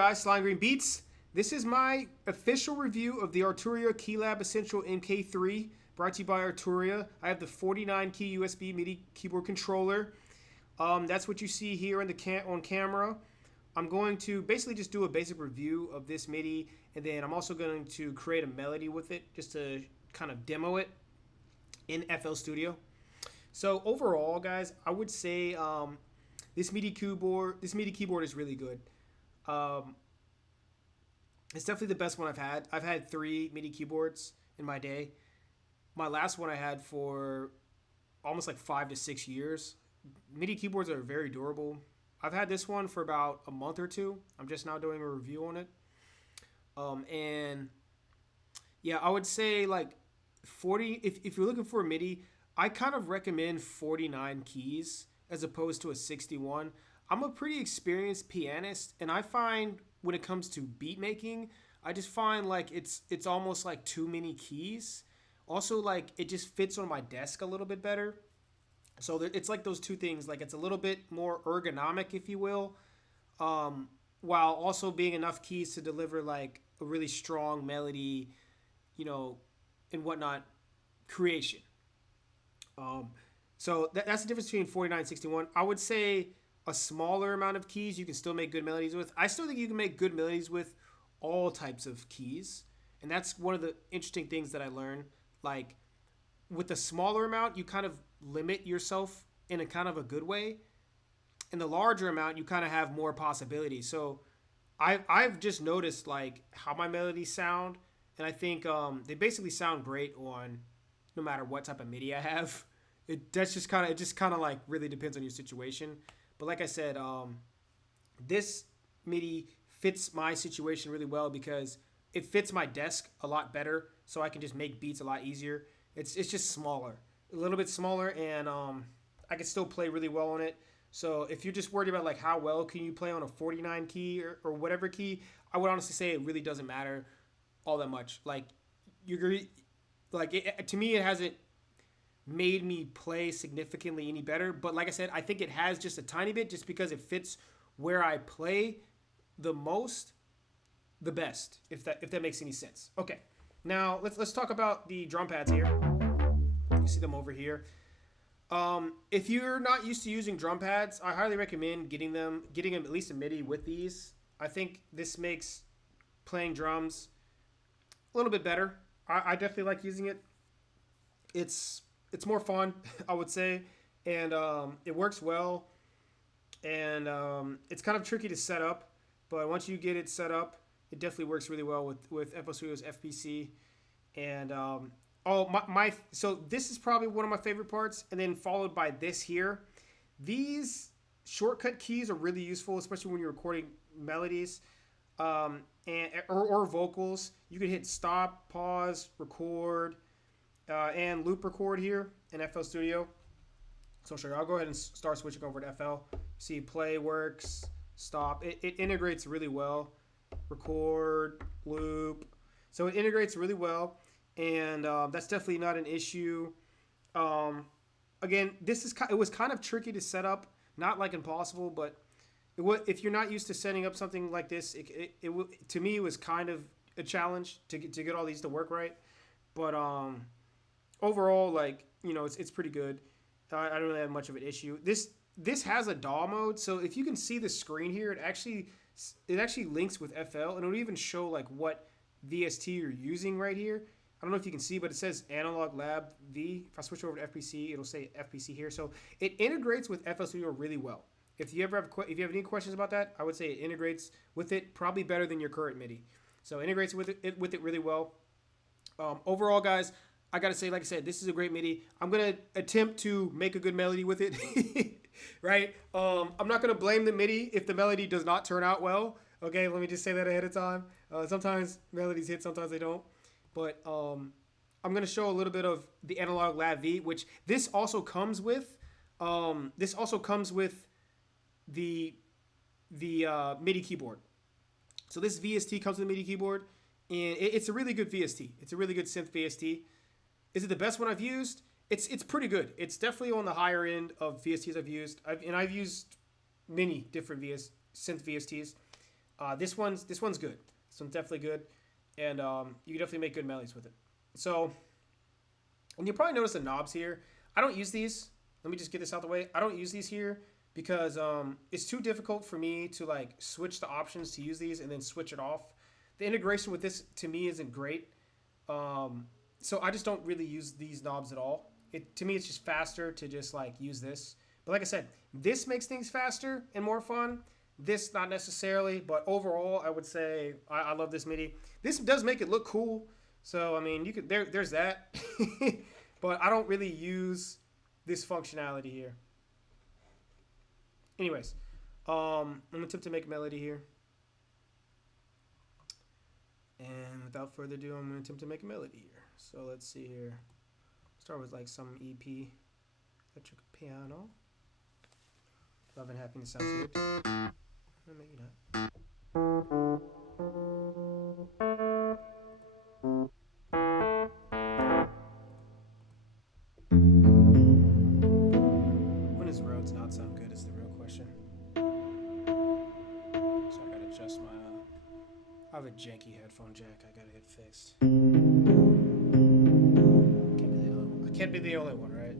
Guys, Slime Green Beats. This is my official review of the Arturia KeyLab Essential MK3, brought to you by Arturia. I have the 49 key USB MIDI keyboard controller. That's what you see here on on camera. I'm going to basically just do a basic review of this MIDI, and then I'm also going to create a melody with it just to kind of demo it in FL Studio. So overall, guys, I would say this MIDI keyboard is really good. It's definitely the best one I've had. I've had 3 MIDI keyboards in my day. My last one I had for almost like 5 to 6 years. MIDI keyboards are very durable. I've had this one for about a month or 2. I'm just now doing a review on it. And yeah, I would say like 40, if you're looking for a MIDI, I kind of recommend 49 keys as opposed to a 61. I'm a pretty experienced pianist, and I find when it comes to beat making, I just find like it's almost like too many keys. Also, like it just fits on my desk a little bit better. So it's like those two things. Like it's a little bit more ergonomic, if you will, while also being enough keys to deliver like a really strong melody, and whatnot creation. So that's the difference between 49 and 61. I would say a smaller amount of keys you can still make good melodies with. I still think you can make good melodies with all types of keys. And that's one of the interesting things that I learned. Like with the smaller amount, you kind of limit yourself in a kind of a good way. In the larger amount, you kind of have more possibilities. So I've just noticed like how my melodies sound. And I think they basically sound great on no matter what type of MIDI I have. It just kind of like really depends on your situation. But like I said, this MIDI fits my situation really well because it fits my desk a lot better, so I can just make beats a lot easier. It's just smaller, a little bit smaller, and I can still play really well on it. So if you're just worried about like how well can you play on a 49 key or whatever key, I would honestly say it really doesn't matter all that much. Like to me, it hasn't made me play significantly any better, but like I said, I think it has just a tiny bit, just because it fits where I play the best, if that makes any sense. Okay, now let's talk about the drum pads here. You see them over here. If you're not used to using drum pads, I highly recommend getting them at least a MIDI with these. I think this makes playing drums a little bit better. I definitely like using it. It's more fun, I would say, and it works well, and it's kind of tricky to set up, but once you get it set up, it definitely works really well with FL Studio's FPC. And so this is probably one of my favorite parts, and then followed by this here. These shortcut keys are really useful, especially when you're recording melodies or vocals. You can hit stop, pause, record, and loop record here in FL Studio. So I'll go ahead and start switching over to FL. See, play works, stop. It integrates really well. Record, loop. So it integrates really well, and that's definitely not an issue. Again, it was kind of tricky to set up, not like impossible, but if you're not used to setting up something like this, to me it was kind of a challenge to get all these to work right. But overall, like, it's pretty good. I don't really have much of an issue. This has a DAW mode, so if you can see the screen here, it actually links with FL, and it'll even show like what VST you're using right here. I don't know if you can see, but it says Analog Lab V. If I switch over to FPC, it'll say FPC here. So it integrates with FL Studio really well. If you have any questions about that, I would say it integrates with it probably better than your current MIDI. So it integrates with it really well. Overall, guys, I gotta say, like I said, this is a great MIDI. I'm gonna attempt to make a good melody with it, right? I'm not gonna blame the MIDI if the melody does not turn out well. Okay, let me just say that ahead of time. Sometimes melodies hit, sometimes they don't. But I'm gonna show a little bit of the Analog Lab V, which this also comes with. This also comes with the MIDI keyboard. So this VST comes with the MIDI keyboard, and it's a really good VST. It's a really good synth VST. Is it the best one I've used? It's pretty good. It's definitely on the higher end of VSTs I've used. I've used many different synth VSTs. This one's good. This one's definitely good, and you can definitely make good melodies with it. So, and you'll probably notice the knobs here. I don't use these. Let me just get this out the way. I don't use these here because it's too difficult for me to like switch the options to use these and then switch it off. The integration with this to me isn't great. So I just don't really use these knobs at all. To me, it's just faster to just like use this. But like I said, this makes things faster and more fun. This not necessarily, but overall, I would say I love this MIDI. This does make it look cool. So I mean, you could there's that. But I don't really use this functionality here. Anyways, I'm gonna attempt to make a melody here. And without further ado, I'm gonna attempt to make a melody here. So let's see here. Start with like some EP, electric piano. Love and happiness sounds good. Maybe not. When does Rhodes not sound good is the real question. So I gotta adjust my, I have a janky headphone jack I gotta get fixed. I can't be the only one, right?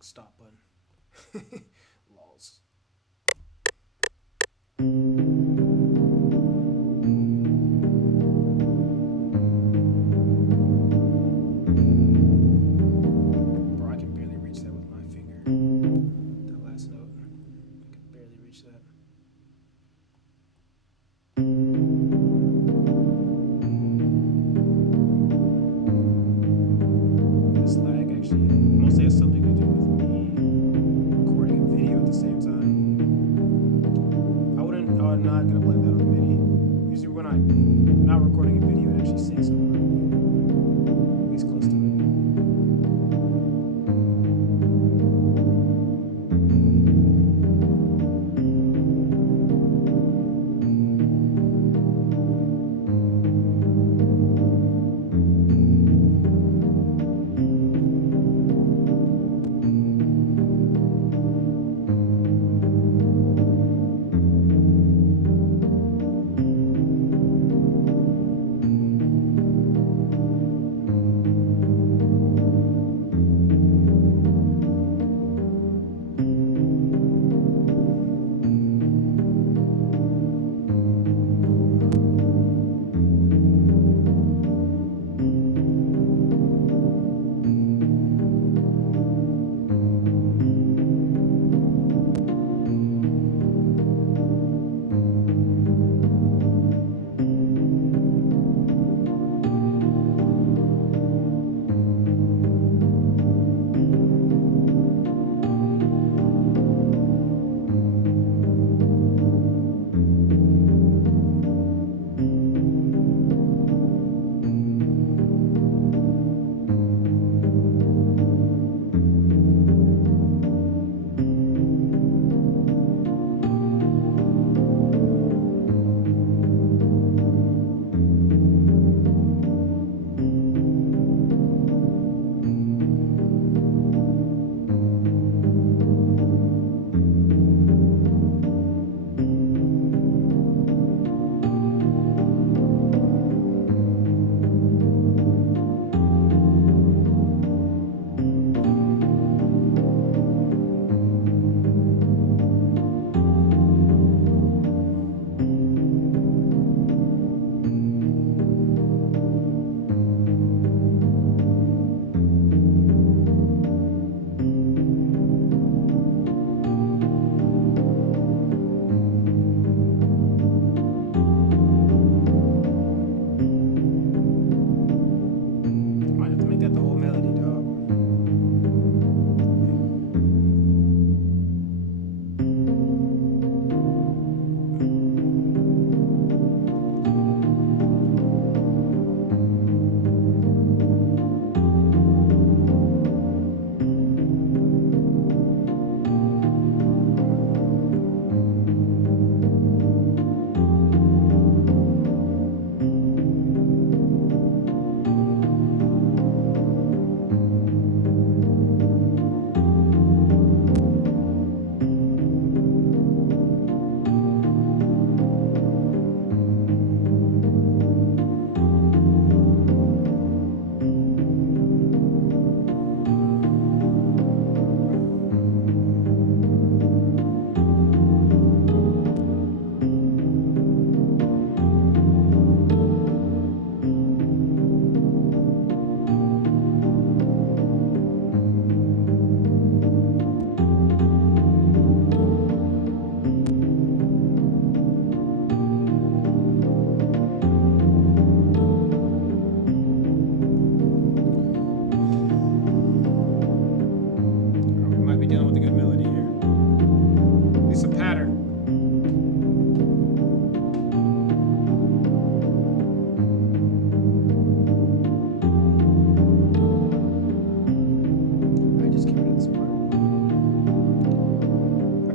Stop button. Lols. Bro, I can barely reach that with my finger. That last note. I can barely reach that. This lag actually mostly has something to do with me recording a video at the same time. I'm not gonna blame that on the MIDI. Usually when I'm not recording a video, it actually syncs up at least close to it.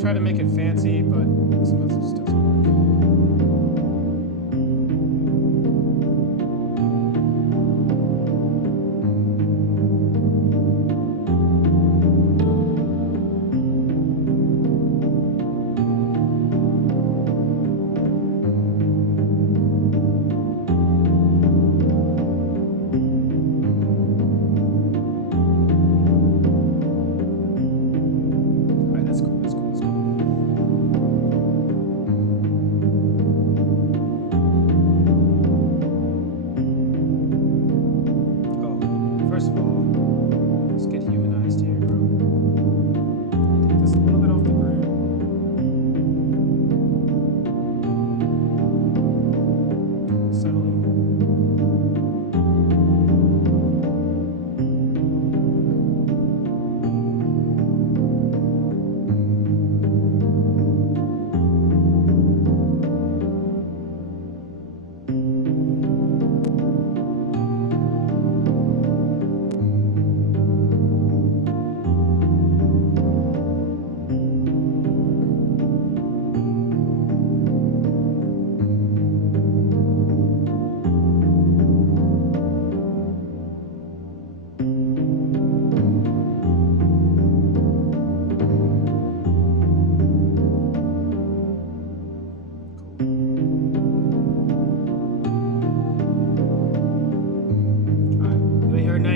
try to make it fancy, but sometimes it just doesn't work.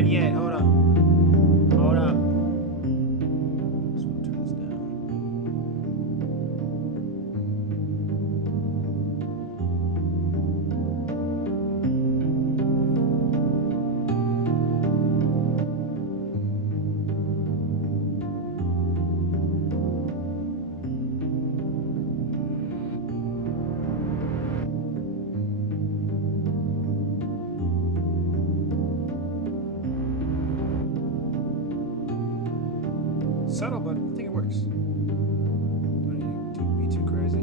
Yet. Hold up. Hold up. So we'll turn this down. Subtle, but I think it works. Don't need to be too crazy.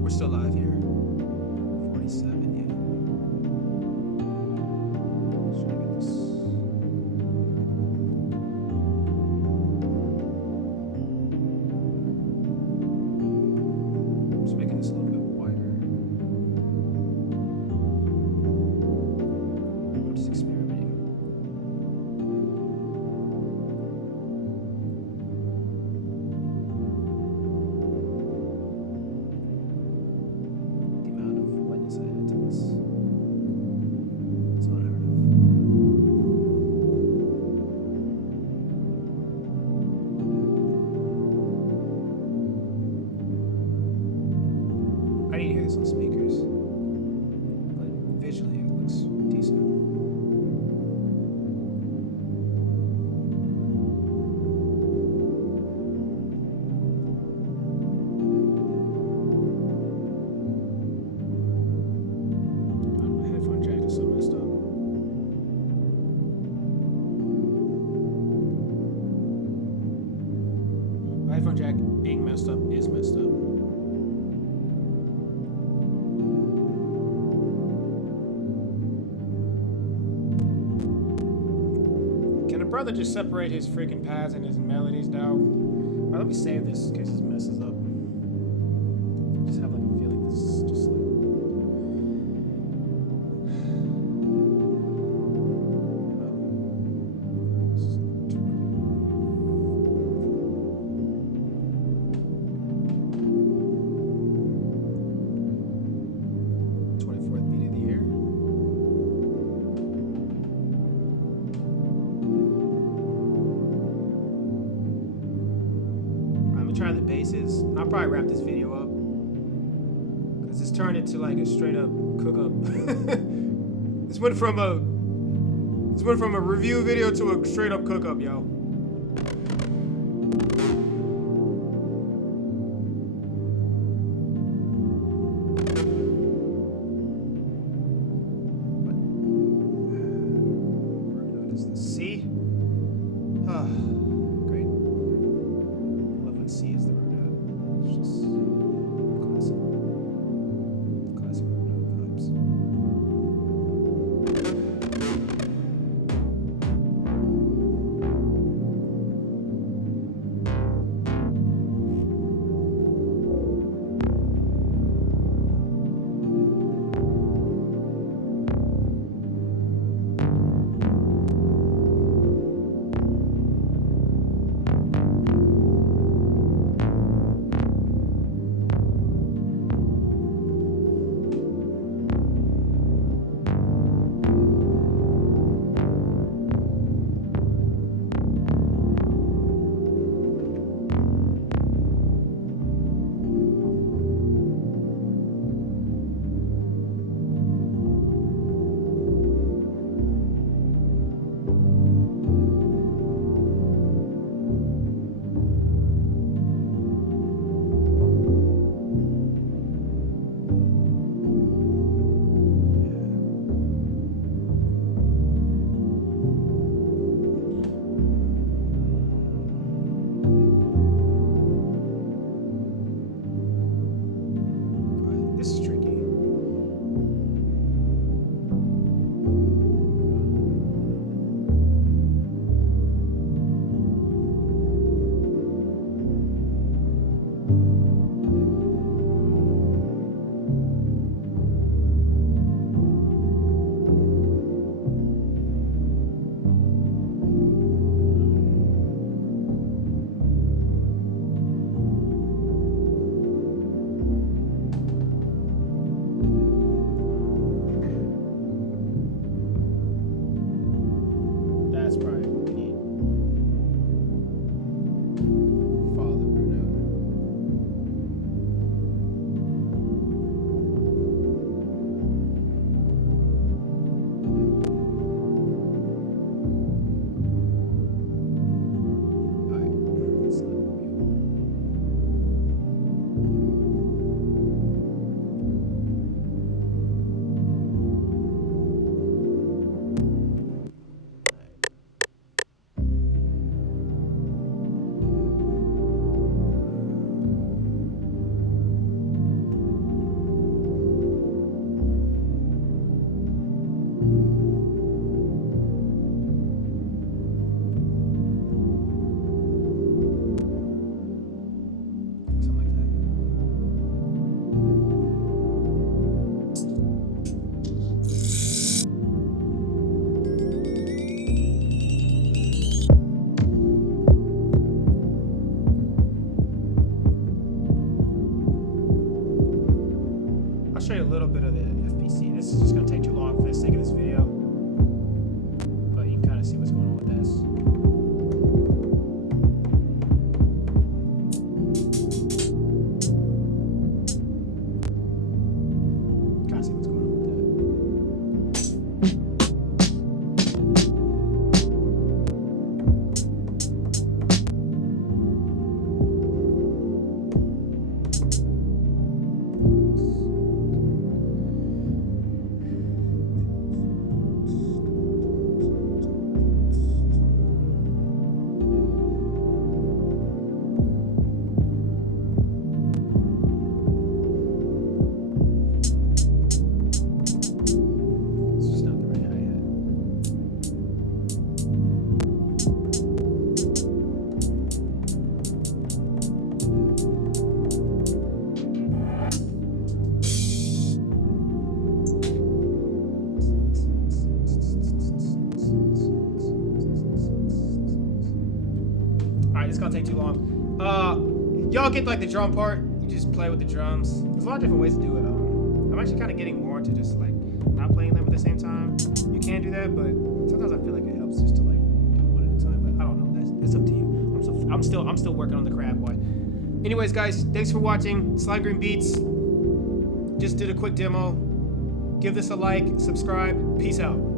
We're still live here. 47, yeah. Let's try to get this. Just making this a little bit wider. I'm just experimenting. I need to hear this on speakers, but visually it looks decent. My headphone jack is so messed up. My headphone jack being messed up is messed up. Brother just separate his freaking pads and his melodies now. Alright, let me save this in case this messes up. I just have like a feeling this is just like try the basses. I'll probably wrap this video up because it's turned into like a straight up cook up This went from a review video to a straight up cook up, yo. C. Oh, great. I love when C is the root note. It's just classic root note vibes. This is tricky. That's probably what we need. Follow the root note. Alright, let's let it be. Something like that. I'll show you a little bit of the FPC. This is just going to take too long for the sake of this video, but you can kind of see what's going on with this. Kind of see what's going on with It's just not the right hi-hat. Alright, this is gonna take too long. Y'all get like the drum part. You just play with the drums. There's a lot of different ways to do it. I'm actually kind of getting more into just like not playing them at the same time. You can do that, but sometimes I feel like it helps just to like do one at a time. But I don't know. It's up to you. I'm still working on the craft, boy. Anyways, guys, thanks for watching. Slime Green Beats. Just did a quick demo. Give this a like, subscribe. Peace out.